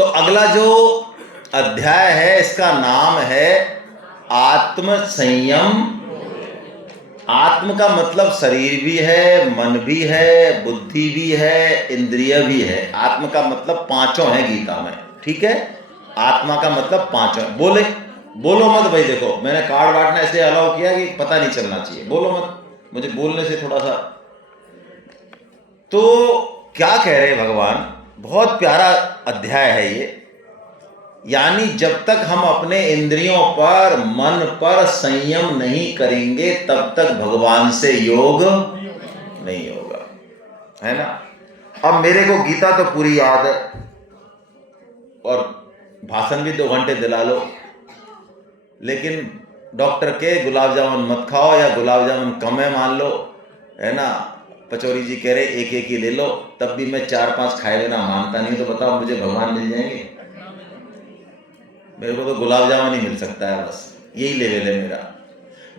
तो अगला जो अध्याय है इसका नाम है आत्म संयम। आत्म का मतलब शरीर भी है, मन भी है, बुद्धि भी है, इंद्रिय भी है। आत्म का मतलब पांचों है गीता में, ठीक है। आत्मा का मतलब पांचों। बोलो मत भाई, देखो मैंने कार्ड बांटना इसलिए अलाउ किया कि पता नहीं चलना चाहिए, बोलो मत, मुझे बोलने से थोड़ा सा। तो क्या कह रहे हैं भगवान, बहुत प्यारा अध्याय है ये। यानी जब तक हम अपने इंद्रियों पर, मन पर संयम नहीं करेंगे तब तक भगवान से योग नहीं होगा, है ना। अब मेरे को गीता तो पूरी याद है और भाषण भी 2 घंटे दिला लो, लेकिन डॉक्टर के गुलाब जामुन मत खाओ या गुलाब जामुन कम है मान लो, है ना। पचौरी जी कह रहे एक एक ही ले लो, तब भी मैं 4-5 खाए बिना मानता नहीं। तो बताओ मुझे भगवान मिल जाएंगे? मेरे को तो गुलाब जामुन ही मिल सकता है, बस यही लेवल है मेरा।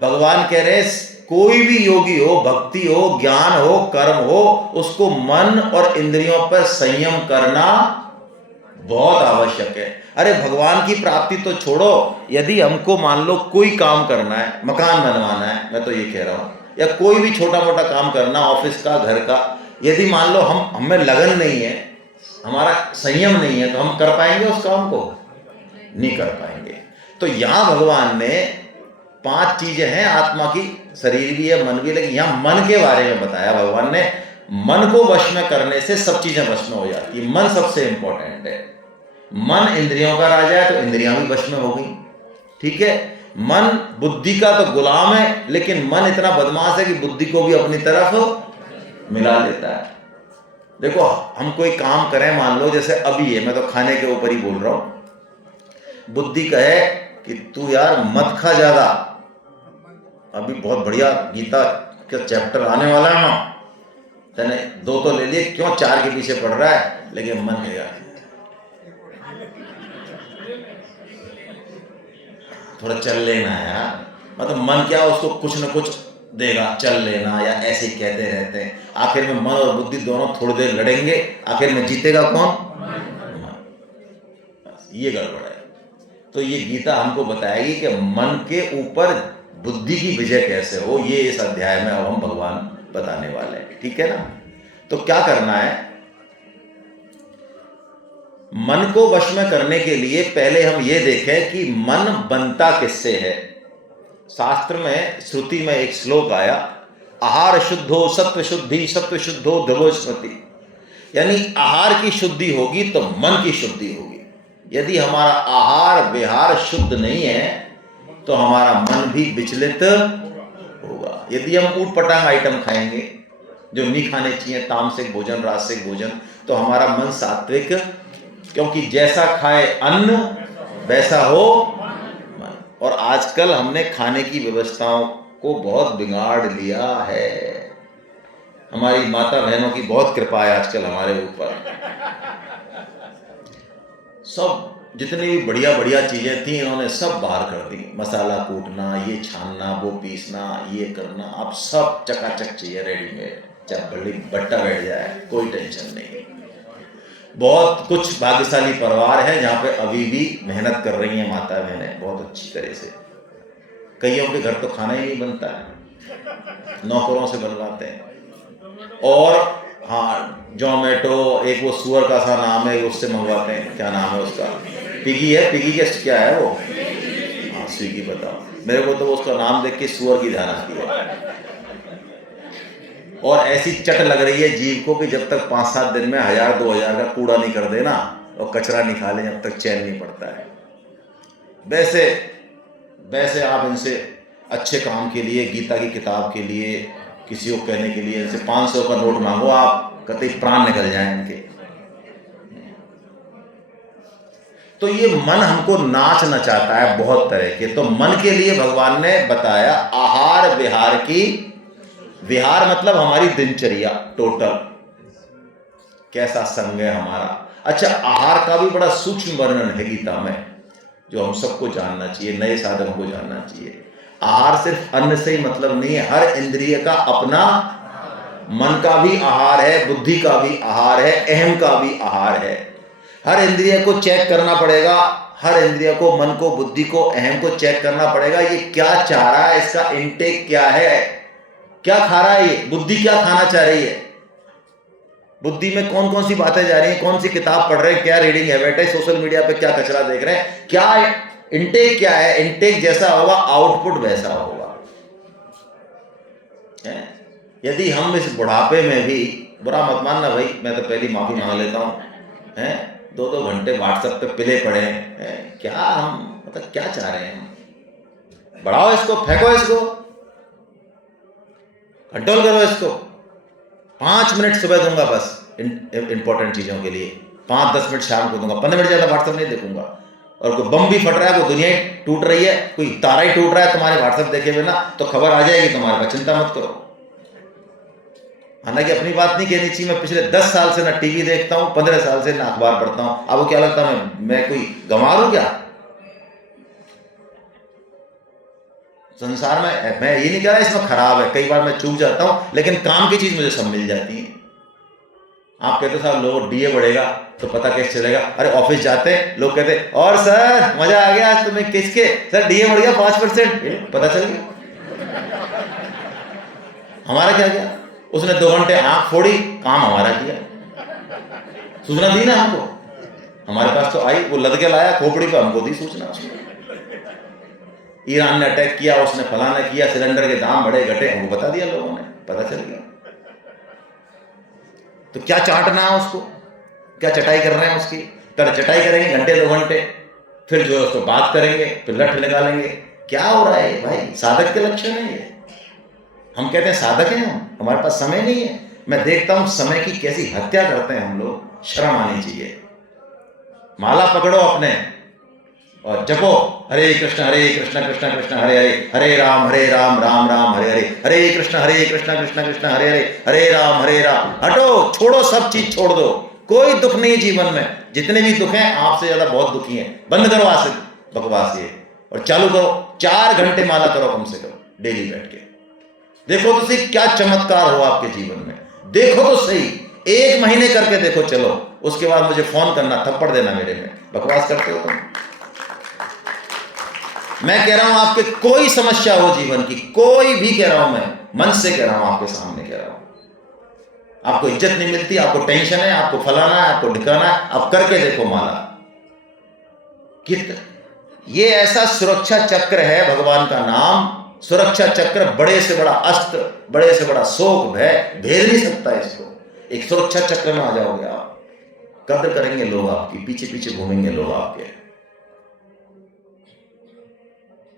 भगवान कह रहे कोई भी योगी हो, भक्ति हो, ज्ञान हो, कर्म हो, उसको मन और इंद्रियों पर संयम करना बहुत आवश्यक है। अरे भगवान की प्राप्ति तो छोड़ो, यदि हमको मान लो कोई काम करना है, मकान बनवाना है, मैं तो ये कह रहा हूं, या कोई भी छोटा मोटा काम करना, ऑफिस का, घर का, यदि मान लो हमें लगन नहीं है, हमारा संयम नहीं है, तो हम कर पाएंगे उस काम को? नहीं कर पाएंगे। तो यहां भगवान ने 5 चीजें हैं आत्मा की, शरीर भी है, मन भी, लेकिन यहां मन के बारे में बताया भगवान ने। मन को वश में करने से सब चीजें वश में हो जाती है। मन सबसे इंपॉर्टेंट है। मन इंद्रियों का राजा है, तो इंद्रियां भी वश में हो गई, ठीक है। मन बुद्धि का तो गुलाम है, लेकिन मन इतना बदमाश है कि बुद्धि को भी अपनी तरफ मिला लेता है। देखो हम कोई काम करें, मान लो जैसे अभी है, मैं तो खाने के ऊपर ही बोल रहा हूं, बुद्धि कहे कि तू यार मत खा ज्यादा, अभी बहुत बढ़िया गीता का चैप्टर आने वाला है ना, तेने 2 तो ले लिए, क्यों 4 के पीछे पड़ रहा है? लेकिन मन है यार थोड़ा चल लेना यार, मतलब मन क्या उसको कुछ न कुछ देगा, चल लेना, या ऐसे ही कहते रहते हैं। आखिर में मन और बुद्धि दोनों थोड़ी देर लड़ेंगे, आखिर में जीतेगा कौन? ये गड़बड़ है। तो ये गीता हमको बताएगी कि मन के ऊपर बुद्धि की विजय कैसे हो, ये इस अध्याय में अब हम भगवान बताने वाले हैं, ठीक है ना। तो क्या करना है, मन को वश में करने के लिए पहले हम ये देखें कि मन बनता किससे है। शास्त्र में, श्रुति में एक श्लोक आया, आहार शुद्धो सत्व शुद्धि, सत्व शुद्धो ध्रुवो स्मृति। यानी आहार की शुद्धि होगी तो मन की शुद्धि होगी। यदि हमारा आहार विहार शुद्ध नहीं है तो हमारा मन भी विचलित होगा। यदि हम ऊट पटांग आइटम खाएंगे जो नहीं खाने चाहिए, तामसिक भोजन, राजसिक भोजन, तो हमारा मन सात्विक, क्योंकि जैसा खाए अन्न वैसा हो मन। और आजकल हमने खाने की व्यवस्थाओं को बहुत बिगाड़ लिया है। हमारी माता बहनों की बहुत कृपा है आजकल हमारे ऊपर। सब जितनी भी बढ़िया बढ़िया चीजें थी इन्होंने सब बाहर कर दी। मसाला कूटना, ये छानना, वो पीसना, ये करना, अब सब चकाचक चाहिए रेडीमेड, चाहे बड़ी बट्टा बैठ जाए, कोई टेंशन नहीं। बहुत कुछ भाग्यशाली परिवार है जहाँ पे अभी भी मेहनत कर रही हैं माता बहनें बहुत अच्छी तरह से। कईयों के घर तो खाना ही नहीं बनता है, नौकरों से बनवाते हैं। और हाँ, जोमेटो, एक वो सुअर का सा नाम है, उससे मंगवाते हैं, क्या नाम है उसका, पिगी है, पिगी के क्या है वो, हाँ स्विगी। बताओ, मेरे को तो उसका नाम देख के सुअर की ध्यान आती है। और ऐसी चट लग रही है जीव को कि जब तक 5-7 दिन में 1000-2000 का कूड़ा नहीं कर देना और कचरा नहीं खा ले, जब तक चैन नहीं पड़ता है। वैसे आप इनसे अच्छे काम के लिए, गीता की किताब के लिए, किसी को कहने के लिए इनसे 500 का नोट मांगो, आप कतई प्राण निकल जाए इनके। तो ये मन हमको नाच नचाता है बहुत तरह के। तो मन के लिए भगवान ने बताया आहार विहार की। विहार मतलब हमारी दिनचर्या टोटल, कैसा संग है हमारा। अच्छा, आहार का भी बड़ा सूक्ष्म वर्णन है गीता में, जो हम सबको जानना चाहिए, नए साधकों को जानना चाहिए। आहार सिर्फ अन्न से ही मतलब नहीं है, हर इंद्रिय का अपना, मन का भी आहार है, बुद्धि का भी आहार है, अहम का भी आहार है। हर इंद्रिय को चेक करना पड़ेगा, हर इंद्रिय को, मन को, बुद्धि को, अहम को चेक करना पड़ेगा। ये क्या चाह रहा है, इसका इनटेक क्या है, क्या खा रहा है ये, बुद्धि क्या खाना चाह रही है, बुद्धि में कौन कौन सी बातें जा रही हैं, कौन सी किताब पढ़ रहे हैं, क्या रीडिंग हैबिट है, सोशल मीडिया पे क्या कचरा देख रहे हैं, क्या इनटेक क्या है। इनटेक जैसा होगा आउटपुट वैसा होगा। यदि हम इस बुढ़ापे में भी, बुरा मत मानना भाई, मैं तो पहली माफी मांग लेता हूं, हैं 2-2 घंटे व्हाट्सएप पे पिले पड़े हैं, क्या हम मतलब क्या चाह रहे हैं। बढ़ाओ इसको, फेंको इसको, कंट्रोल करो इसको। 5 मिनट सुबह दूंगा बस इंपॉर्टेंट चीजों के लिए, 5-10 मिनट शाम को दूंगा, 15 मिनट ज्यादा व्हाट्सएप नहीं देखूंगा। और कोई बम भी फट रहा है, कोई दुनिया ही टूट रही है, कोई तारा ही टूट रहा है तुम्हारे व्हाट्सएप देखे बिना, तो खबर आ जाएगी तुम्हारे पास, चिंता मत करो। हालांकि अपनी बात नहीं कहनी चाहिए, मैं पिछले 10 साल से ना टीवी देखता हूं, 15 साल से ना अखबार पढ़ता हूं। आपको क्या लगता है मैं कोई गंवार हूं क्या संसार में? मैं ये नहीं कह रहा इसमें खराब है, कई बार मैं चूक जाता हूं, लेकिन काम की चीज मुझे सब मिल जाती है। आप कहते हो साहब लोग डीए बढ़ेगा तो पता कैसे चलेगा? अरे ऑफिस जाते हैं, लोग कहते हैं और सर मजा आ गया आज तुम्हें, किसके सर डीए बढ़ गया 5%, पता चल गया। हमारा क्या गया, उसने 2 घंटे आंख फोड़ी, काम हमारा किया, सूचना दी ना हमको, हमारे पास तो आई, वो लद के लाया खोपड़ी पे, हमको दी सूचना उसने। ईरान ने अटैक किया, उसने फलाना किया, सिलेंडर के दाम बढ़े घटे, हमको बता दिया लोगों ने, पता चल गया। तो क्या चाटना है उसको, क्या चटाई कर रहे हैं उसकी? कर चटाई करेंगे घंटे 2 घंटे, फिर जो है उसको बात करेंगे, फिर लठ निकालेंगे। क्या हो रहा है भाई? साधक के लक्षण है ये। हम कहते हैं साधक हैं हम, हमारे पास समय नहीं है। मैं देखता हूं समय की कैसी हत्या करते हैं हम लोग, शर्म आनी चाहिए। माला पकड़ो अपने और जपो हरे कृष्ण कृष्ण कृष्ण हरे हरे, हरे राम राम राम हरे हरे, हरे कृष्ण कृष्ण कृष्ण हरे हरे, हरे राम। हटो, छोड़ो, सब चीज छोड़ दो, कोई दुख नहीं जीवन में। जितने भी दुख हैं आपसे ज्यादा बहुत दुखी हैं। बंद करो आज से बकवास ये, और चालू करो 4 घंटे माला करो कम से कम डेली बैठ के। देखो तो सही क्या चमत्कार हो आपके जीवन में, देखो तो सही, 1 महीने करके देखो। चलो उसके बाद मुझे फोन करना, थप्पड़ देना मेरे में, बकवास करते हो तुम। मैं कह रहा हूं आपके कोई समस्या हो जीवन की, कोई भी कह रहा हूं, मैं मन से कह रहा हूं, आपके सामने कह रहा हूं, आपको इज्जत नहीं मिलती, आपको टेंशन है, आपको फलाना है, आपको ढिकाना है, आप करके देखो माला। ये ऐसा सुरक्षा चक्र है भगवान का नाम, सुरक्षा चक्र, बड़े से बड़ा अस्त्र, बड़े से बड़ा शोक भय भेद नहीं सकता इसको। एक सुरक्षा चक्र में आ जाओगे आप, कदर करेंगे लोग आपकी, पीछे पीछे घूमेंगे लोग आपके।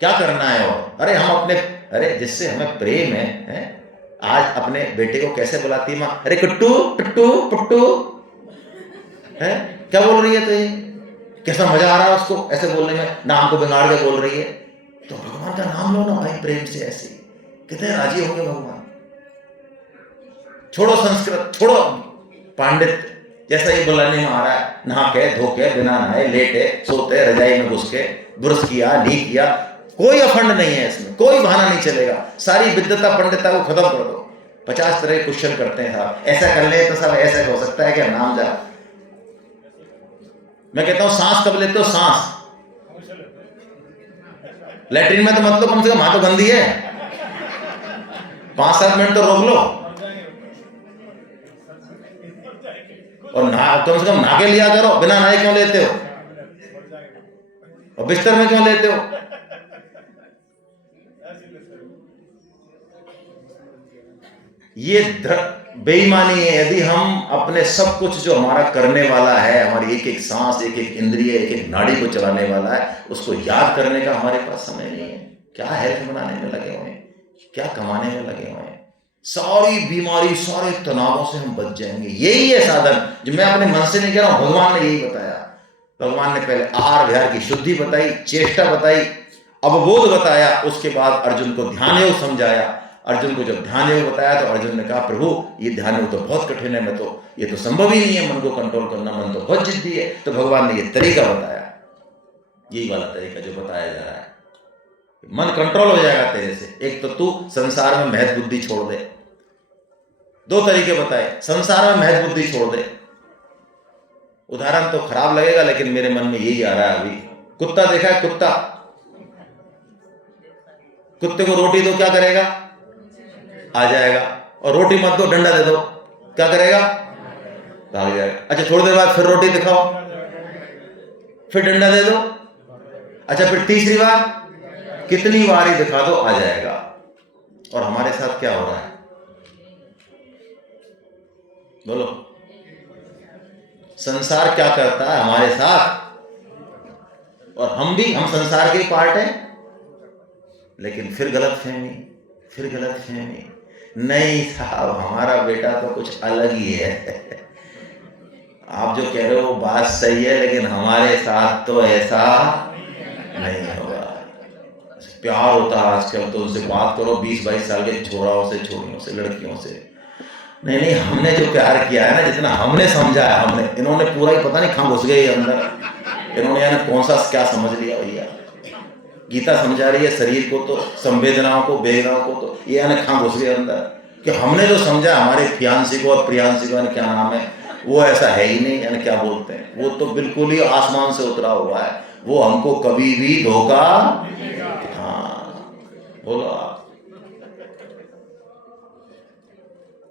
क्या करना है? और अरे हम अपने, अरे जिससे हमें प्रेम है? आज अपने बेटे को कैसे बुलाती है माँ? अरे कुट्टू टुट्टू पुट्टू, है क्या बोल रही है? तो ये कैसा मजा आ रहा है उसको ऐसे बोलने में, नाम को बिगाड़ के बोल रही है। तो भगवान का नाम लो ना भाई प्रेम से, ऐसे कितने राजी होंगे भगवान। छोड़ो संस्कृत, छोड़ो पांडित, जैसा ये बुलाने में आ रहा है, नहा के धो के, बिना नहाए लेटे सोते, रजाई में घुस के, ब्रश किया नहीं किया, कोई अखंड नहीं है इसमें, कोई बहाना नहीं चलेगा। सारी विद्वता पंडितता को खत्म कर दो। 50 तरह के क्वेश्चन करते हैं साहब, ऐसा कर ले तो सब ऐसा हो सकता है क्या? नाम जा। मैं कहता हूं सांस कब लेते हो? सांस लैट्रिन में तो मतलब कम से कम, हाथ तो गंदी है, 5-7 मिनट तो रोक लो, और नहा कम से कम नहा के लिया करो। बिना नहाए क्यों लेते हो? और बिस्तर में क्यों लेते हो? ये बेईमानी है। यदि हम अपने सब कुछ जो हमारा करने वाला है, हमारी एक एक सांस, एक एक इंद्रिय, एक एक नाड़ी को चलाने वाला है, उसको याद करने का हमारे पास समय नहीं है। क्या हेल्थ बनाने में लगे हुए हैं, क्या कमाने में लगे हुए हैं। सारी बीमारी, सारे तनावों से हम बच जाएंगे। यही है साधन, जो मैं अपने मन से नहीं कह रहा हूं, भगवान ने यही बताया। भगवान ने पहले आहार विहार की शुद्धि बताई, चेष्टा बताई, अवबोध बताया, उसके बाद अर्जुन को ध्यान योग समझाया। अर्जुन को जब ध्यान योग बताया तो अर्जुन ने कहा प्रभु ये ध्यान योग तो बहुत कठिन है, मैं तो ये तो संभव ही नहीं है मन को कंट्रोल करना, मन तो बहुत जिद्दी है। तो भगवान ने ये तरीका बताया, यही वाला तरीका जो बताया जा रहा है, मन कंट्रोल हो जाएगा तेरे से। एक तो तू संसार में महत बुद्धि छोड़ दे। 2 तरीके बताए, संसार में महत बुद्धि छोड़ दे, उदाहरण तो खराब लगेगा, लेकिन मेरे मन में यही आ रहा है अभी। कुत्ता देखा है? कुत्ता, कुत्ते को रोटी दो क्या करेगा? आ जाएगा। और रोटी मत दो, डंडा दे दो, क्या करेगा? भाग जाएगा। अच्छा, थोड़ी देर बाद फिर रोटी दिखाओ, फिर डंडा दे दो, अच्छा फिर तीसरी बार, कितनी बार ही दिखा दो, आ जाएगा। और हमारे साथ क्या हो रहा है? बोलो, संसार क्या करता है हमारे साथ? और हम संसार के पार्ट हैं, लेकिन फिर गलत फहमी। नहीं साहब, हमारा बेटा तो कुछ अलग ही है। आप जो कह रहे हो बात सही है, लेकिन हमारे साथ तो ऐसा नहीं होगा। प्यार होता है आजकल तो उनसे बात करो, 20-22 साल के छोराओं से, छोरियों से, लड़कियों से। नहीं, हमने जो प्यार किया है ना, जितना हमने समझा है, इन्होंने पूरा ही पता नहीं कहाँ घुस गए अंदर। इन्होंने यानी कौन सा क्या समझ लिया भैया। गीता समझा रही है शरीर को, तो संवेदनाओं को, वेदनाओं को, तो ये यानी कहाँ घुस गए अंदर कि हमने जो समझा हमारे फियांसी को और प्रियांसी को, क्या नाम है वो, ऐसा है ही नहीं। यानी क्या बोलते हैं, वो तो बिल्कुल ही आसमान से उतरा हुआ है, वो हमको कभी भी धोखा। हाँ, बोलो आप,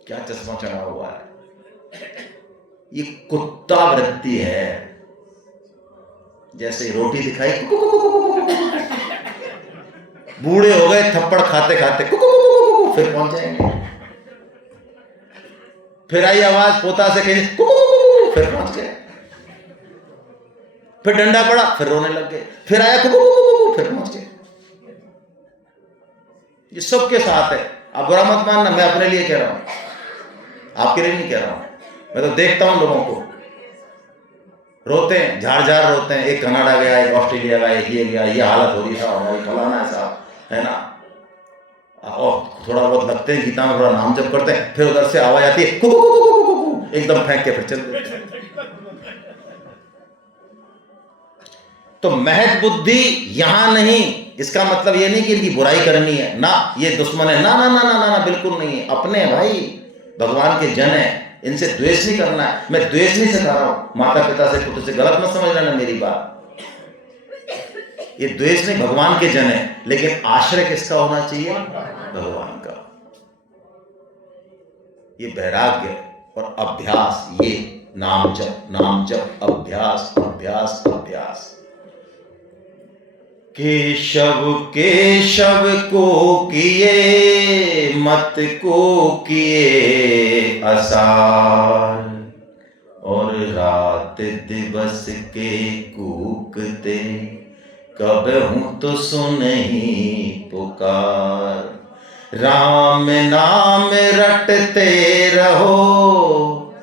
क्या चश्मा चढ़ा हुआ है? ये कुत्ता वृत्ति है। जैसे रोटी दिखाई, बूढ़े हो गए थप्पड़ खाते खाते, फिर पहुंच जाएंगे। फिर आई आवाज पोता से कहीं, फिर पहुंच गए। फिर डंडा पड़ा, फिर रोने लग गए। फिर आया, फिर पहुंच गए। ये सबके साथ है। आप बुरा मत मानना, मैं अपने लिए कह रहा हूं, आपके लिए नहीं कह रहा हूं। मैं तो देखता हूं लोगों को, रोते हैं, झाड़ रोते हैं। एक कनाडा गया, एक ऑस्ट्रेलिया गया, एक ये गया, ये हालत हो रही था हमारी, फलाना ऐसा है ना। और थोड़ा बहुत लगते हैं गीता में, थोड़ा नाम जप करते हैं, फिर उधर से आवाज आती है, एकदम फेंक के फिर चल देते हैं। तो महत बुद्धि यहां नहीं, इसका मतलब ये नहीं कि इनकी बुराई करनी है ना, ये दुश्मन है ना, ना ना ना ना ना, बिल्कुल नहीं है। अपने भाई भगवान के जन है, इनसे द्वेष नहीं करना है। मैं द्वेष नहीं सिखा रहा हूं, माता पिता से, पुत्र से, गलत मत समझ लेना मेरी बात। ये द्वेष नहीं, भगवान के जन है, लेकिन आश्रय किसका होना चाहिए? भगवान का। ये वैराग्य और अभ्यास, ये नाम जप, अभ्यास अभ्यास अभ्यास। केशव को किए, मत को किए असार, और रात दिवस के कूकते, कब हूं तो सुनहि पुकार। राम नाम रटते रहो,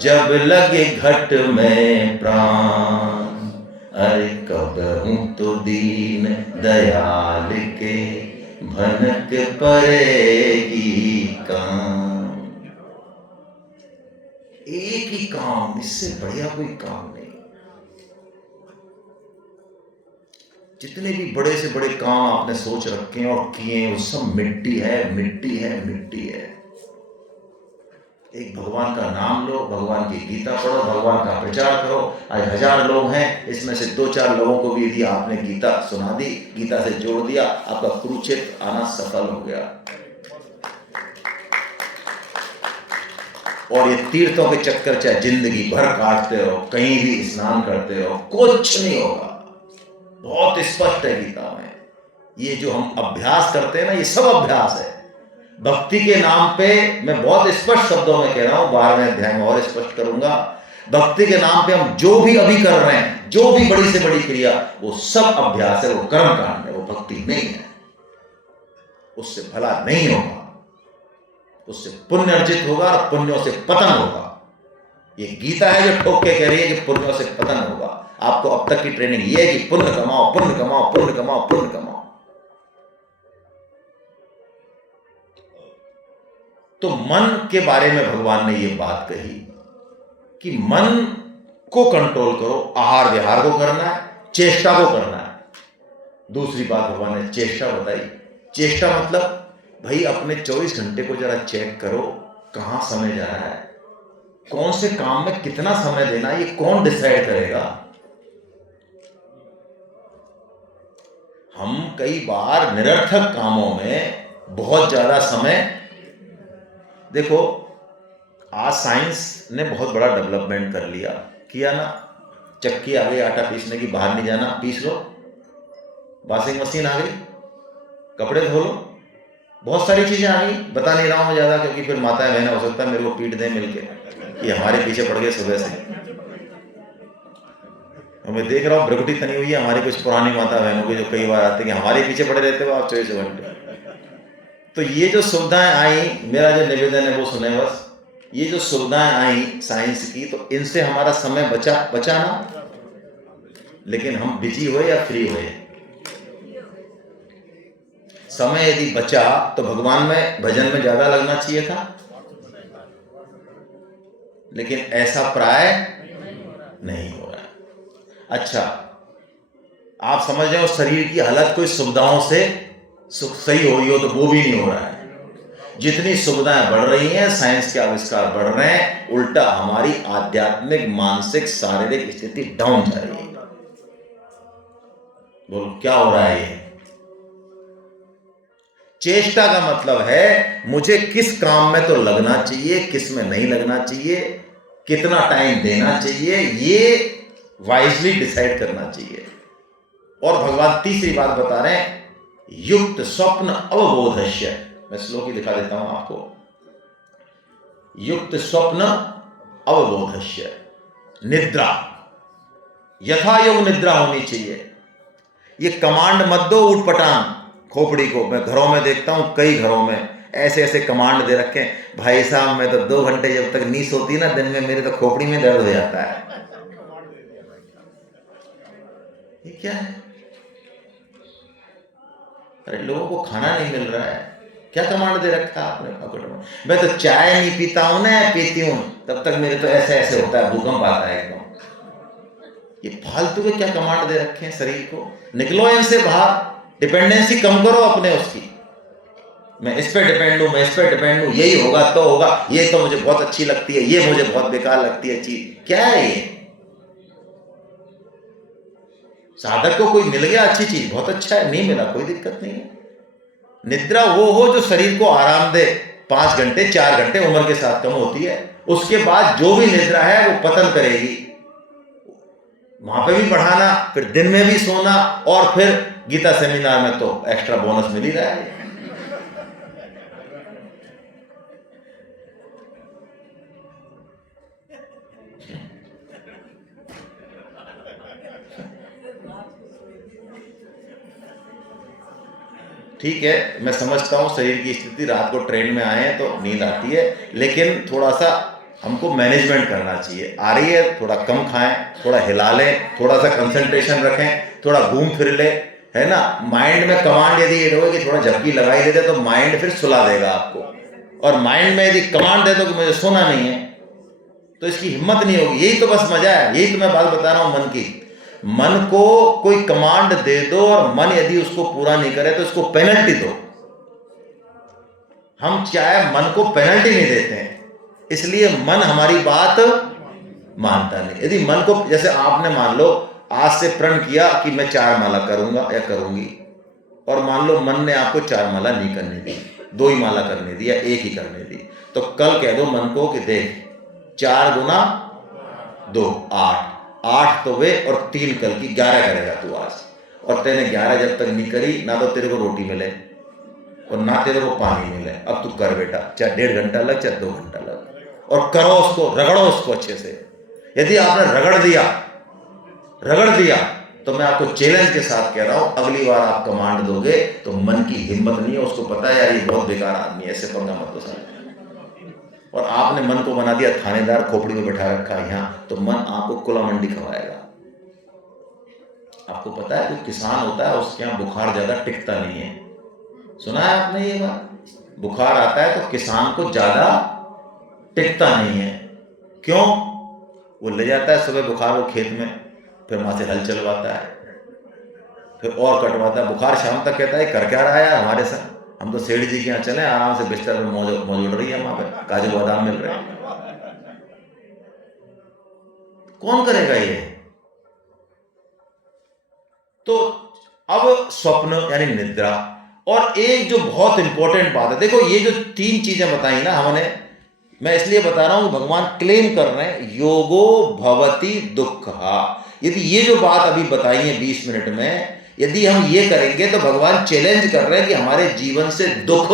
जब लगे घट में प्राण। अरे कब हूं तो दीन दयाल के, भनक पड़ेगी काम। एक ही काम, इससे बढ़िया कोई काम नहीं। जितने भी बड़े से बड़े काम आपने सोच रखे हैं और किए हैं, वो सब मिट्टी है, मिट्टी है, मिट्टी है। एक भगवान का नाम लो, भगवान की गीता पढ़ो, भगवान का प्रचार करो। आज 1000 लोग हैं, इसमें से 2-4 लोगों को भी यदि आपने गीता सुना दी, गीता से जोड़ दिया, आपका कुरुक्षेत्र आना सफल हो गया। और ये तीर्थों के चक्कर चाहे जिंदगी भर काटते रहो, कहीं भी स्नान करते रहो, कुछ नहीं होगा। बहुत स्पष्ट है गीता में। ये जो हम अभ्यास करते हैं ना, ये सब अभ्यास है। भक्ति के नाम पे मैं बहुत स्पष्ट शब्दों में कह रहा हूं, 12वें अध्याय में और स्पष्ट करूंगा। भक्ति के नाम पे हम जो भी अभी कर रहे हैं, जो भी बड़ी से बड़ी क्रिया, वो सब अभ्यास है, वो कर्म कांड है, वो भक्ति नहीं है। उससे भला नहीं होगा, उससे पुण्य अर्जित होगा और पुण्यों से पतन होगा। ये गीता है जो ठोक के कह रही है कि पुण्यों से पतन होगा। आपको अब तक की ट्रेनिंग ये है कि पुण्य कमाओ, पुण्य कमाओ, पुण्य कमाओ, पुण्य कमाओ। तो मन के बारे में भगवान ने ये बात कही कि मन को कंट्रोल करो। आहार विहार को करना है, चेष्टा को करना है। दूसरी बात भगवान ने चेष्टा बताई। चेष्टा मतलब भाई अपने 24 घंटे को जरा चेक करो, कहां समय जा रहा है, कौन से काम में कितना समय देना ये कौन डिसाइड करेगा? हम कई बार निरर्थक कामों में बहुत ज्यादा समय, देखो आज साइंस ने बहुत बड़ा डेवलपमेंट कर लिया, किया ना, चक्की आ गई आटा पीसने की, बाहर नहीं जाना, पीस लो, वॉशिंग मशीन आ गई, कपड़े धो लो, बहुत सारी चीजें आ गई। बता नहीं रहा हूं मैं ज्यादा, क्योंकि फिर माता बहना हो सकता है मेरे को पीट दें मिलके कि हमारे पीछे पड़ गए सुबह से। और मैं देख रहा हूँ भ्रगुटी तनी हुई है हमारी कुछ पुरानी माता बहनों की, जो कई बार आते हैं कि हमारे पीछे पड़े रहते हो आप 24 घंटे। तो ये जो सुविधाएं आई, मेरा जो निवेदन है वो सुने बस, ये जो सुविधाएं आई साइंस की, तो इनसे हमारा समय बचा ना, लेकिन हम बिजी हुए या फ्री हुए? समय यदि बचा तो भगवान में भजन में ज्यादा लगना चाहिए था, लेकिन ऐसा प्राय नहीं हो रहा है। अच्छा, आप समझ रहे हो शरीर की हालत कोई सुविधाओं से सही हो रही हो तो वो भी नहीं हो रहा है। जितनी सुविधाएं बढ़ रही हैं, साइंस के आविष्कार बढ़ रहे हैं, उल्टा हमारी आध्यात्मिक, मानसिक, शारीरिक स्थिति डाउन जा रही है। बोलो क्या हो रहा है? ये चेष्टा का मतलब है मुझे किस काम में तो लगना चाहिए, किस में नहीं लगना चाहिए, कितना टाइम देना चाहिए, ये वाइजली डिसाइड करना चाहिए। और भगवान तीसरी बात बता रहे हैं, युक्त स्वप्न अवबोधस्य। मैं श्लोक ही दिखा देता हूं आपको। युक्त स्वप्न अवबोधस्य, निद्रा, यथा योग निद्रा होनी चाहिए। ये कमांड मत दो उठपटांग खोपड़ी को। मैं घरों में देखता हूं, कई घरों में ऐसे ऐसे कमांड दे रखे हैं, भाई साहब मैं तो 2 घंटे जब तक नींद होती ना दिन में, मेरे तो खोपड़ी में दर्द हो जाता है। ये क्या है? अरे लोगों को खाना नहीं मिल रहा है, क्या कमांड दे रखा है आपने पॉकेट में? मैं तो चाय नहीं पीता हूं ना, पीती हूं तब तक मेरे तो ऐसे ऐसे होता है, भूकंप आता है एकदम। ये फालतू के क्या कमांड दे रखे हैं शरीर को? निकलो इनसे बाहर, डिपेंडेंसी कम करो अपने उसकी। मैं इस पे डिपेंड हूं, मैं इस पे डिपेंड हूं, यही होगा तो होगा, ये तो मुझे बहुत अच्छी लगती है, ये मुझे बहुत बेकार लगती है चीज। क्या है ये? साधक को कोई मिल गया अच्छी चीज, बहुत अच्छा है, नहीं मिला कोई दिक्कत नहीं है। निद्रा वो हो जो शरीर को आराम दे, 5 घंटे 4 घंटे उम्र के साथ कम होती है, उसके बाद जो भी निद्रा है वो पतन करेगी। वहां पे भी पढ़ाना, फिर दिन में भी सोना, और फिर गीता सेमिनार में तो एक्स्ट्रा बोनस मिल ही रहा है। ठीक है, मैं समझता हूं शरीर की स्थिति, रात को ट्रेन में आए हैं तो नींद आती है, लेकिन थोड़ा सा हमको मैनेजमेंट करना चाहिए। आ रही है थोड़ा कम खाएं, थोड़ा हिला लें, थोड़ा सा कंसंट्रेशन रखें, थोड़ा घूम फिर ले, है ना। माइंड में कमांड यदि ये रहोगे कि थोड़ा झपकी लगाई देते तो माइंड फिर सुला देगा आपको, और माइंड में यदि कमांड दे दो कि मुझे सोना नहीं है तो इसकी हिम्मत नहीं होगी। यही तो बस मजा है, यही तो मैं बात बता रहा हूं मन की। मन को कोई कमांड दे दो और मन यदि उसको पूरा नहीं करे तो उसको पेनल्टी दो। हम चाहे मन को पेनल्टी नहीं देते हैं, इसलिए मन हमारी बात मानता नहीं। यदि मन को, जैसे आपने मान लो आज से प्रण किया कि मैं 4 माला करूंगा या करूंगी, और मान लो मन ने आपको 4 माला नहीं करने दी, 2 ही माला करने दी या 1 ही करने दी, तो कल कह दो मन को कि देख 4 गुना 2 8, 8 तो वे और 3 कल की 11 करेगा तू आज। और तेने 11 जब तक नहीं करी, ना तो तेरे को रोटी मिले और ना तेरे को पानी मिले। अब तू कर बेटा, चाहे 1.5 घंटा लग, चाहे 2 घंटा लग, और करो उसको, रगड़ो उसको अच्छे से। यदि आपने रगड़ दिया तो मैं आपको चैलेंज के साथ कह रहा हूं, अगली बार आप कमांड दोगे तो मन की हिम्मत नहीं है, उसको पता है यार ये बहुत बेकार आदमी है, ऐसे पंगा मत लो। और आपने मन को बना दिया थानेदार, खोपड़ी में बैठा रखा है यहाँ, तो मन आपको कुला मंडी खवाएगा। आपको पता है जो किसान होता है उसके यहाँ बुखार ज्यादा टिकता नहीं है, सुना है आपने ये बात? बुखार आता है तो किसान को ज्यादा टिकता नहीं है। क्यों? वो ले जाता है सुबह बुखार को खेत में, फिर वहां से हल चलवाता है, फिर और कटवाता है, बुखार शाम तक कहता है कर क्या रहा है यार हमारे साथ, हम तो सेठ जी के यहाँ चले, आराम से बिस्तर में मौज उड़ रही है, वहां पे काजू बादाम मिल रहे हैं। कौन करेगा ये? तो अब स्वप्न यानी निद्रा, और एक जो बहुत इंपॉर्टेंट बात है, देखो ये जो 3 चीजें बताई ना हमने, मैं इसलिए बता रहा हूं, भगवान क्लेम कर रहे हैं योगो भवति दुःखा। यदि ये जो बात अभी बताई है 20 मिनट में, यदि हम ये करेंगे तो भगवान चैलेंज कर रहे हैं कि हमारे जीवन से दुख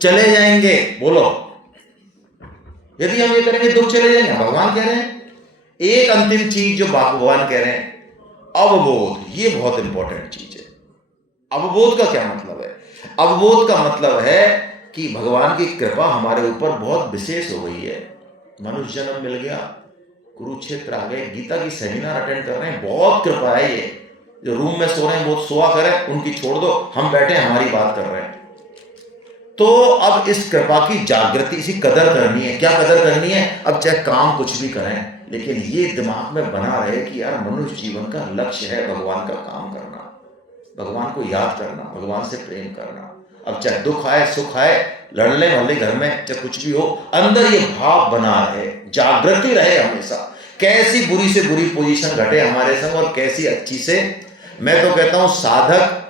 चले जाएंगे। बोलो, यदि हम ये करेंगे दुख चले जाएंगे। भगवान कह रहे हैं एक अंतिम चीज जो भगवान कह रहे हैं, अवबोध। ये बहुत इंपॉर्टेंट चीज है। अवबोध का क्या मतलब है? अवबोध का मतलब है कि भगवान की कृपा हमारे ऊपर बहुत विशेष हो गई है। मनुष्य जन्म मिल गया, कुरुक्षेत्र आ गए, गीता की सेमिनार अटेंड कर रहे हैं, बहुत कृपा है। ये जो रूम में सो रहे हैं वो सोआ करें, उनकी छोड़ दो, हम बैठे हमारी बात कर रहे हैं। तो अब इस कृपा की जागृति, इसी कदर करनी है। क्या कदर करनी है? अब चाहे काम कुछ भी करें, लेकिन ये दिमाग में बना रहे कि यार मनुष्य जीवन का लक्ष्य है भगवान का काम करना, भगवान को याद करना, भगवान से प्रेम करना। अब चाहे दुख आए सुख आए, लड़ने वाले घर में चाहे कुछ भी हो, अंदर ये भाव बना रहे, जागृति रहे हमेशा। कैसी बुरी से बुरी पोजीशन घटे हमारे संग और कैसी अच्छी से, मैं तो कहता हूं साधक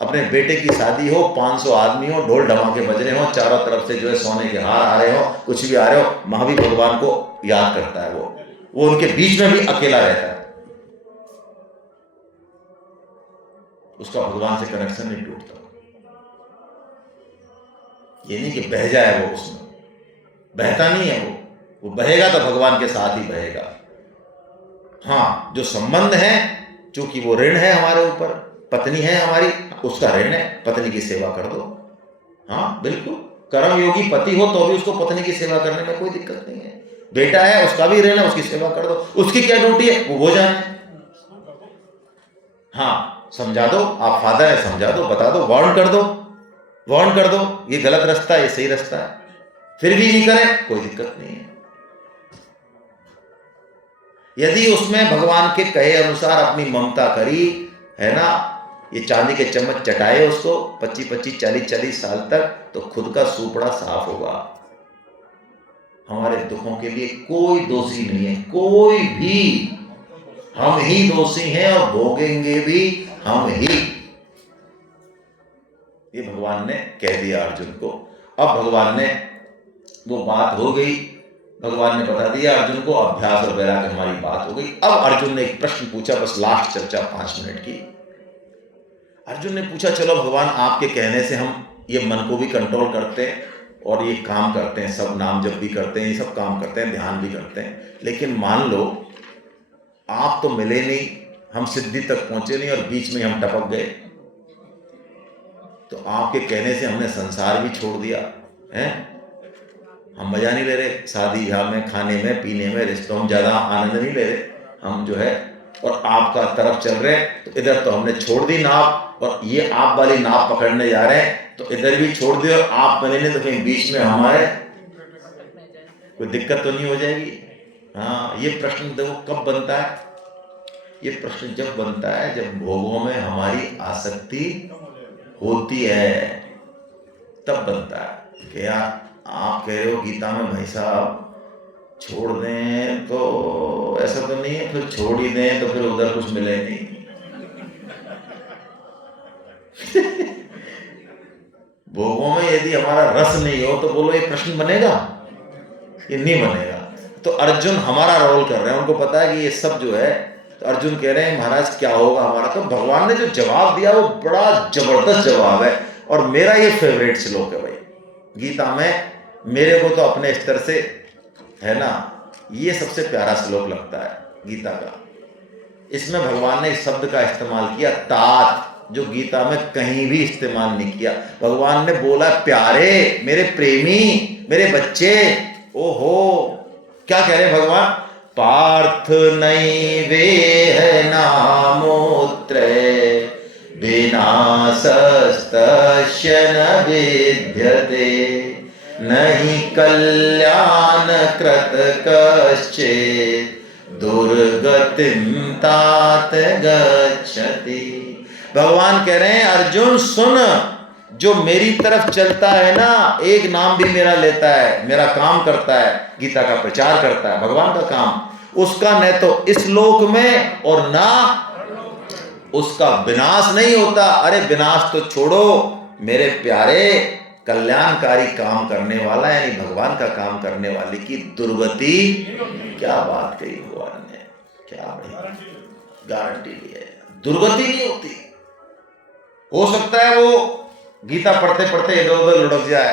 अपने बेटे की शादी हो, 500 आदमी हो, ढोल ढमाके बज रहे हो, चारों तरफ से जो है सोने के हार आ रहे हो, कुछ भी आ रहे हो, महावीर भगवान को याद करता है। वो उनके बीच में भी अकेला रहता है, उसका भगवान से कनेक्शन नहीं टूटता। ये नहीं कि बह जाए वो, उसमें बहता नहीं है वो बहेगा तो भगवान के साथ ही बहेगा। हाँ, जो संबंध है, चूंकि वो ऋण है हमारे ऊपर, पत्नी है हमारी, उसका ऋण है, पत्नी की सेवा कर दो। हाँ बिल्कुल, कर्म योगी पति हो तो भी उसको पत्नी की सेवा करने में कोई दिक्कत नहीं है। बेटा है, उसका भी ऋण है, उसकी सेवा कर दो। उसकी क्या ड्यूटी है? वो भोजन है। हाँ, समझा दो, आप फादर है, समझा दो, बता दो, वार्न कर दो, वार्न कर दो, ये गलत रास्ता है, ये सही रास्ता है, फिर भी नहीं करें, कोई दिक्कत नहीं है। यदि उसमें भगवान के कहे अनुसार अपनी ममता करी है ना, ये चांदी के चम्मच चटाए उसको 25-25, 40-40 साल तक, तो खुद का सूपड़ा साफ होगा। हमारे दुखों के लिए कोई दोषी नहीं है, कोई भी। हम ही दोषी हैं और भोगेंगे भी हम ही। ये भगवान ने कह दिया अर्जुन को। अब भगवान ने, वो बात हो गई, भगवान ने बता दिया अर्जुन को, अभ्यास और वैराग्य हमारी बात हो गई। अब अर्जुन ने एक प्रश्न पूछा, बस लास्ट चर्चा 5 मिनट की। अर्जुन ने पूछा, चलो भगवान आपके कहने से हम ये मन को भी कंट्रोल करते हैं और ये काम करते हैं, सब नाम जप भी करते हैं, ये सब काम करते हैं, ध्यान भी करते हैं, लेकिन मान लो आप तो मिले नहीं, हम सिद्धि तक पहुंचे नहीं और बीच में हम टपक गए, तो आपके कहने से हमने संसार भी छोड़ दिया है, हम मजा नहीं ले रहे शादी ब्याह में, खाने में, पीने में, रिश्तों में ज्यादा आनंद नहीं ले रहे हम जो है, और आपका तरफ चल रहे हैं, तो इधर तो हमने छोड़ दी नाव और ये आप वाली नाव पकड़ने जा रहे हैं, तो इधर भी छोड़ दिए और आप मिले नहीं, तो कहीं बीच में हमारे कोई दिक्कत तो नहीं हो जाएगी? हाँ, ये प्रश्न देखो कब बनता है, ये प्रश्न जब बनता है जब भोगों में हमारी आसक्ति होती है, तब बनता है कि यार आप कह रहे हो गीता में भाई साहब छोड़ दें, तो ऐसा तो नहीं है, फिर छोड़ ही दें तो फिर उधर कुछ मिले नहीं। भोगों में यदि हमारा रस नहीं हो तो बोलो ये प्रश्न बनेगा? ये नहीं बनेगा। तो अर्जुन हमारा रोल कर रहे हैं, उनको पता है कि ये सब जो है, तो अर्जुन कह रहे हैं महाराज क्या होगा हमारा? तो भगवान ने जो जवाब दिया वो बड़ा जबरदस्त जवाब है, और मेरा ये फेवरेट श्लोक है भाई गीता में, मेरे को तो अपने स्तर से है ना ये सबसे प्यारा श्लोक लगता है गीता का। इसमें भगवान ने इस शब्द का इस्तेमाल किया तात, जो गीता में कहीं भी इस्तेमाल नहीं किया। भगवान ने बोला प्यारे, मेरे प्रेमी, मेरे बच्चे। ओहो, क्या कह रहे भगवान? पार्थ नैवेह नामोत्र विनाशस्तस्य न विद्यते, नहि कल्याण कृत कश्चित् दुर्गतिम तात गच्छति। भगवान कह रहे हैं अर्जुन सुन, जो मेरी तरफ चलता है ना, एक नाम भी मेरा लेता है, मेरा काम करता है, गीता का प्रचार करता है, भगवान का काम, उसका न तो इस लोक में और ना उसका विनाश नहीं होता। अरे विनाश तो छोड़ो मेरे प्यारे, कल्याणकारी काम करने वाला यानी भगवान का काम करने वाले की दुर्गति, क्या बात कही भगवान ने, क्या बड़ी गारंटी ली है, दुर्गति नहीं होती। हो सकता है वो गीता पढ़ते पढ़ते इधर उधर लुढ़क जाए,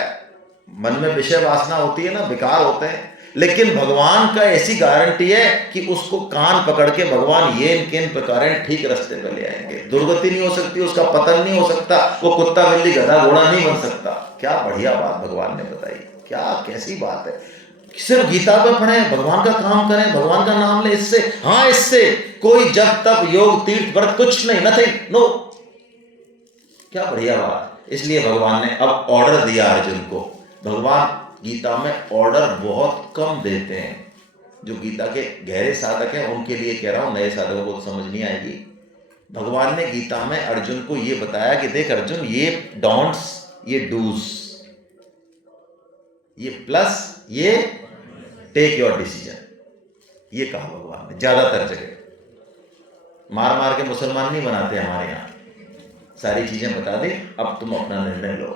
मन में विषय वासना होती है ना, विकार होते हैं, लेकिन भगवान का ऐसी गारंटी है कि उसको कान पकड़ के भगवान ये किन प्रकार ठीक रास्ते पे ले आएंगे। दुर्गति नहीं हो सकती, उसका पतन नहीं हो सकता, वो कुत्ता बिल्ली गधा घोड़ा नहीं बन सकता। क्या बढ़िया बात भगवान ने बताई, क्या कैसी बात है। सिर्फ गीता पे पढ़े, भगवान का काम करें, भगवान का नाम ले, इससे हाँ इससे कोई जब तक योग तीर्थ व्रत कुछ नहीं, नथिंग, नो। क्या बढ़िया बात। इसलिए भगवान ने अब ऑर्डर दिया अर्जुन को। भगवान गीता में ऑर्डर बहुत कम देते हैं। जो गीता के गहरे साधक हैं उनके लिए कह रहा हूं, नए साधकों को तो समझ नहीं आएगी। भगवान ने गीता में अर्जुन को ये बताया कि देख अर्जुन, ये डोंट्स, ये डूज, ये प्लस, ये टेक योर डिसीजन, ये कहा भगवान ने। ज्यादातर जगह मार मार के मुसलमान नहीं बनाते हमारे यहाँ, सारी चीजें बता दे, अब तुम अपना निर्णय लो।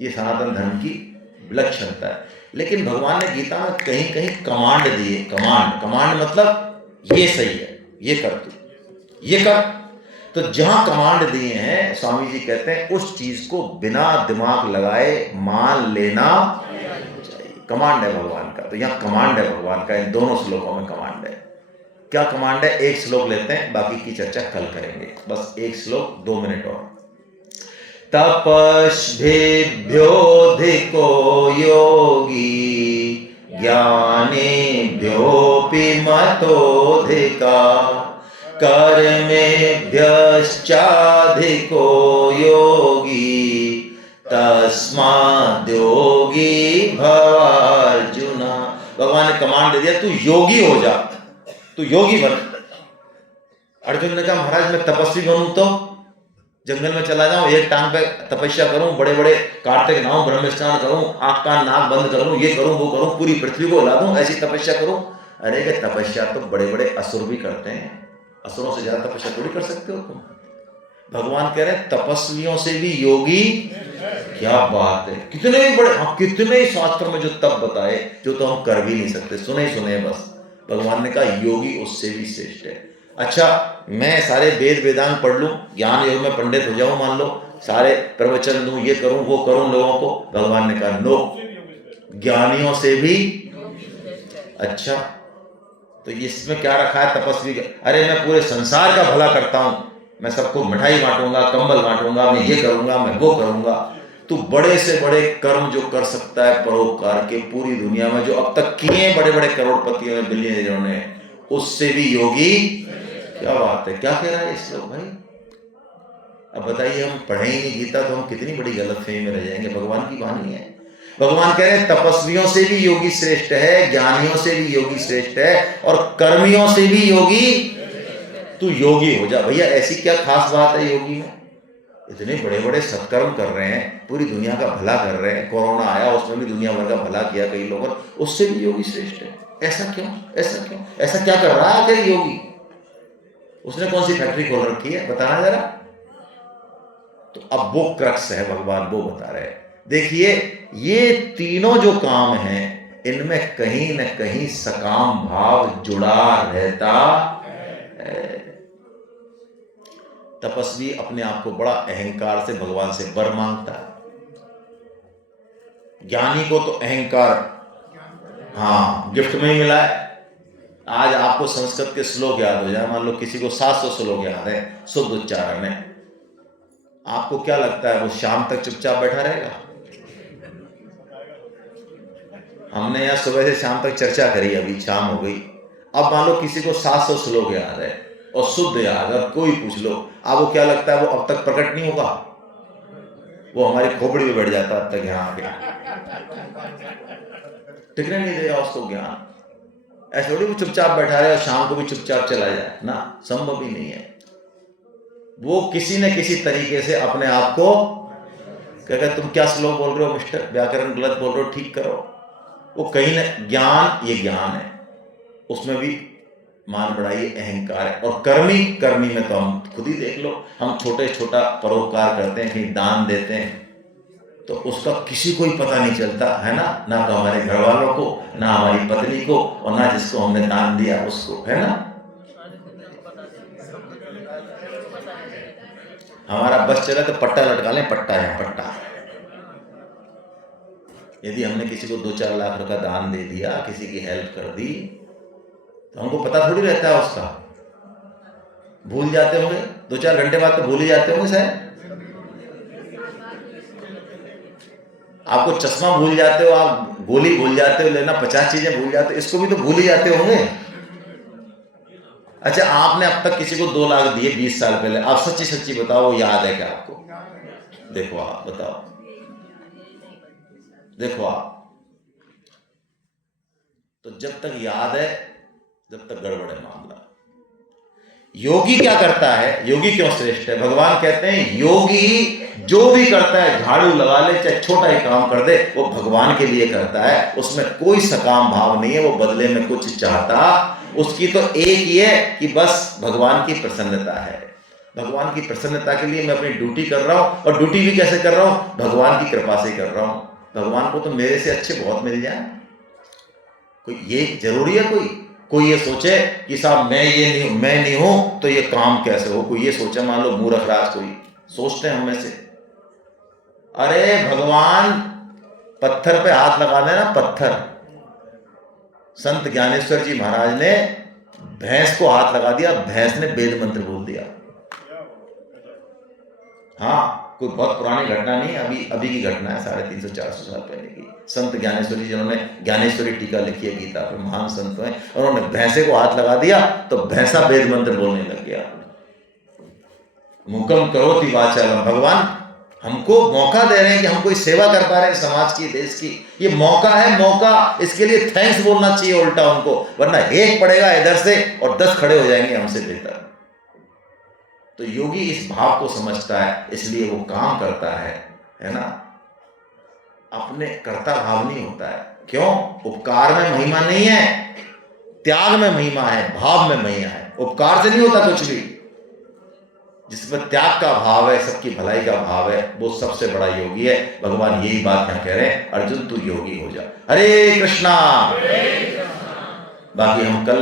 ये सनातन धर्म की विलक्षणता है। लेकिन भगवान ने गीता में कहीं कहीं कमांड दिए। कमांड मतलब ये सही है, ये कर, तू ये कर। तो जहां कमांड दिए हैं, स्वामी जी कहते हैं उस चीज को बिना दिमाग लगाए मान लेना चाहिए। कमांड है भगवान का, तो यहाँ कमांड है भगवान का, इन दोनों श्लोकों में कमांड है। क्या कमांड है? एक श्लोक लेते हैं, बाकी की चर्चा कल करेंगे। बस एक श्लोक, 2 मिनट और। तपस्भिभ्योऽधिको योगी ज्ञानेभ्योऽपि मतोऽधिका कर्मेभ्यश्चाधिको योगी तस्माद्योगी भवार्जुन। भगवान ने कमांड दे दिया, तू योगी हो जा, तू योगी बन। अर्जुन ने कहा महाराज मैं तपस्वी बनूं तो जंगल में चला जाऊं, एक टांग पे तपस्या करूं, बड़े बड़े कार्तिक नहाऊं, ब्रह्म स्नान करूं, आंख कान नाक बंद कर लूं, ये करूं वो करूं, पूरी पृथ्वी को हिला दूं, ऐसी तपस्या करूं। अरे कि तपस्या तो बड़े बड़े असुर भी करते हैं, असुरों से ज्यादा तपस्या थोड़ी कर सकते हो तुम। भगवान कह रहे हैं तपस्वियों से भी योगी। क्या बात है, कितने बड़े, हाँ कितने ही शास्त्र में जो तप बताए जो तो हम कर भी नहीं सकते, सुने सुने बस। भगवान ने कहा योगी उससे भी श्रेष्ठ है। अच्छा मैं सारे वेद वेदांग पढ़ लूं, ज्ञान योग में पंडित हो जाऊं, मान लो सारे प्रवचन दूं, ये करूं वो करूं लोगों को, भगवान ने कहा नो, ज्ञानियों से भी। अच्छा तो इसमें क्या रखा है तपस्वी का? अरे मैं पूरे संसार का भला करता हूं, मैं सबको मिठाई बांटूंगा, कंबल बांटूंगा, मैं ये करूंगा, मैं वो करूंगा। तो बड़े से बड़े कर्म जो कर सकता है परोपकार के पूरी दुनिया में, जो अब तक किए बड़े बड़े करोड़पतियों ने, बिलियनरों ने, उससे भी योगी। क्या बात है, क्या कह रहा है इस लोग भाई। अब बताइए हम पढ़े ही नहीं गीता तो हम कितनी बड़ी गलतफहमी में रह जाएंगे। भगवान की वाणी है। भगवान कह रहे हैं तपस्वियों से भी योगी श्रेष्ठ है, ज्ञानियों से भी योगी श्रेष्ठ है, और कर्मियों से भी योगी। तू योगी हो जा भैया। ऐसी क्या खास बात है योगी में? इतने बड़े बड़े सत्कर्म कर रहे हैं, पूरी दुनिया का भला कर रहे हैं, कोरोना आया उसमें भी दुनिया भर का भला किया कई लोगों ने, उससे भी योगी श्रेष्ठ है। ऐसा क्यों, ऐसा क्यों, ऐसा क्या कर रहा है आखिर योगी? उसने कौन सी फैक्ट्री खोल रखी है, बताना जरा। तो अब वो क्रक्स है, भगवान वो बता रहे हैं। देखिए ये तीनों जो काम हैं इनमें कहीं न कहीं सकाम भाव जुड़ा रहता है। तपस्वी अपने आप को बड़ा अहंकार से भगवान से वर मांगता है। ज्ञानी को तो अहंकार हाँ गिफ्ट में ही मिला है। आज आपको संस्कृत के श्लोक याद हो जाए, मान लो किसी को 700 श्लोक याद है शुद्ध उच्चारण में, आपको क्या लगता है वो शाम तक चुपचाप बैठा रहेगा? हमने यहाँ सुबह से शाम तक चर्चा करी, अभी शाम हो गई। अब मान लो किसी को 700 श्लोक याद है और शुद्ध याद है, कोई पूछ लो आपको क्या लगता है वो अब तक प्रकट नहीं होगा? वो हमारी खोपड़ी में बैठ जाता अब तक यहाँ आके, टिकने नहीं देगा उसको ज्ञान। ऐसे थोड़ी वो चुपचाप बैठा रहे और शाम को भी चुपचाप चला जाए ना, संभव ही नहीं है। वो किसी न किसी तरीके से अपने आप को कहते तुम क्या श्लोक बोल रहे हो मिस्टर, व्याकरण गलत बोल रहे हो, ठीक करो। वो कहीं न ज्ञान, ये ज्ञान है, उसमें भी मान बढ़ाई अहंकार है। और कर्मी में तो हम खुद ही देख लो, हम छोटा परोपकार करते हैं, कहीं दान देते हैं, तो उसका किसी को ही पता नहीं चलता है ना तो हमारे घर वालों को, ना हमारी पत्नी को, और ना जिसको हमने दान दिया उसको, है ना। हमारा बस चला तो पट्टा लटका लें, पट्टा है पट्टा। यदि हमने किसी को 2-4 लाख रुपए दान दे दिया, किसी की हेल्प कर दी, तो हमको पता थोड़ी रहता है उसका, भूल जाते होंगे 2-4 घंटे बाद तो भूल ही जाते होंगे शायद। आपको चश्मा भूल जाते हो, आप गोली भूल जाते हो लेना, 50 चीजें भूल जाते हो, इसको भी तो भूल ही जाते होंगे। अच्छा, आपने अब तक किसी को 2 लाख दिए 20 साल पहले, आप सच्ची सच्ची बताओ, वो याद है क्या आपको? देखो आप बताओ, देखो आप। तो जब तक याद है, जब तक गड़बड़ है मामला। योगी क्या करता है, योगी क्यों श्रेष्ठ है? भगवान कहते हैं योगी जो भी करता है, झाड़ू लगा ले चाहे छोटा ही काम कर दे, वो भगवान के लिए करता है, उसमें कोई सकाम भाव नहीं है, वो बदले में कुछ चाहता। उसकी तो एक ही है कि बस भगवान की प्रसन्नता है। भगवान की प्रसन्नता के लिए मैं अपनी ड्यूटी कर रहा हूं, और ड्यूटी भी कैसे कर रहा हूं? भगवान की कृपा से कर रहा हूं। भगवान को तो मेरे से अच्छे बहुत मिल जाए, कोई ये जरूरी है? कोई ये सोचे कि साहब मैं नहीं हूं तो ये काम कैसे हो? कोई ये सोचे, मान लो मूर्ख राज कोई सोचते हैं हम में से। अरे भगवान पत्थर पे हाथ लगा देना, पत्थर। संत ज्ञानेश्वर जी महाराज ने भैंस को हाथ लगा दिया, भैंस ने वेद मंत्र बोल दिया। हाँ, कोई बहुत पुरानी घटना नहीं, अभी की घटना है, 350-400 साल पहले की। संत ज्ञानेश्वरी, जिन्होंने ज्ञानेश्वरी टीका लिखी है गीता पर, महान संत हैं, उन्होंने भैंसे को हाथ लगा दिया तो भैंसा वेद मंत्र बोलने लग गया। मुकम करोति वाचालम। भगवान हमको मौका दे रहे हैं कि हम कोई सेवा कर पा रहे हैं समाज की, देश की। ये मौका है, मौका। इसके लिए थैंक्स बोलना चाहिए उल्टा उनको, वरना एक पड़ेगा इधर से और 10 खड़े हो जाएंगे हमसे बेहतर। तो योगी इस भाव को समझता है, इसलिए वो काम करता है ना। अपने कर्ता भाव नहीं होता है। क्यों? उपकार में महिमा नहीं है, त्याग में महिमा है, भाव में महिमा है। उपकार से नहीं होता कुछ भी। जिसमें त्याग का भाव है, सबकी भलाई का भाव है, वो सबसे बड़ा योगी है। भगवान यही बात यहाँ कह रहे हैं, अर्जुन तू योगी हो जा। हरे कृष्णा। बाकी हम कल